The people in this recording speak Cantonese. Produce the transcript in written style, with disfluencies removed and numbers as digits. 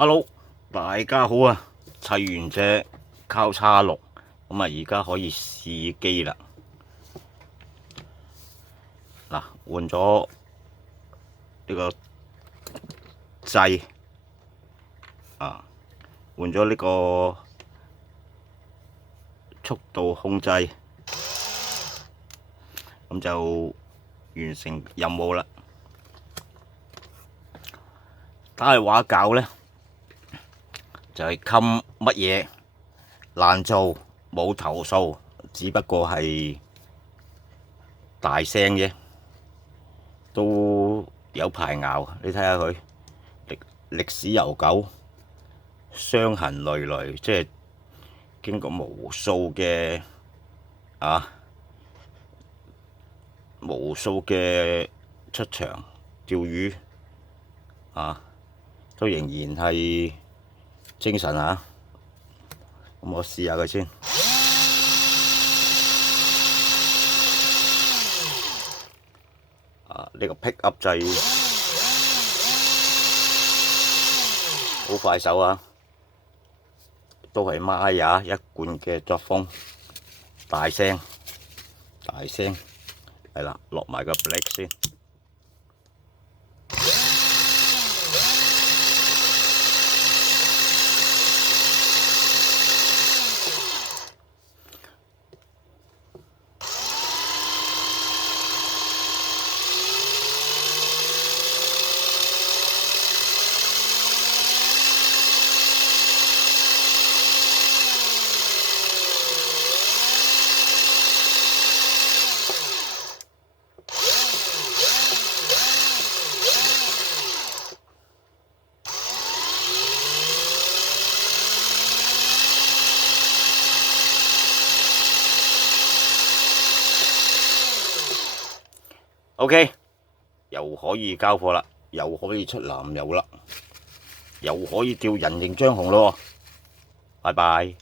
Hello，大家好啊！砌完隻交叉6，咁啊而家可以試機啦。嗱，換咗呢個掣啊，換咗呢個速度控制，咁就完成任務啦。打去話搞呢，就係冚乜嘢難做，冇投訴，只不過係大聲啫，都有排熬。你睇下佢歷史悠久，傷痕累累，即係經過無數嘅出場釣魚都仍然係精神啊！咁我試下佢先。呢個 pick up 掣好快手啊！都係瑪雅一貫嘅作風，大聲係啦，落埋個 brake 先。OK， 又可以交貨啦，又可以出南遊啦，又可以釣人形張紅咯，拜拜。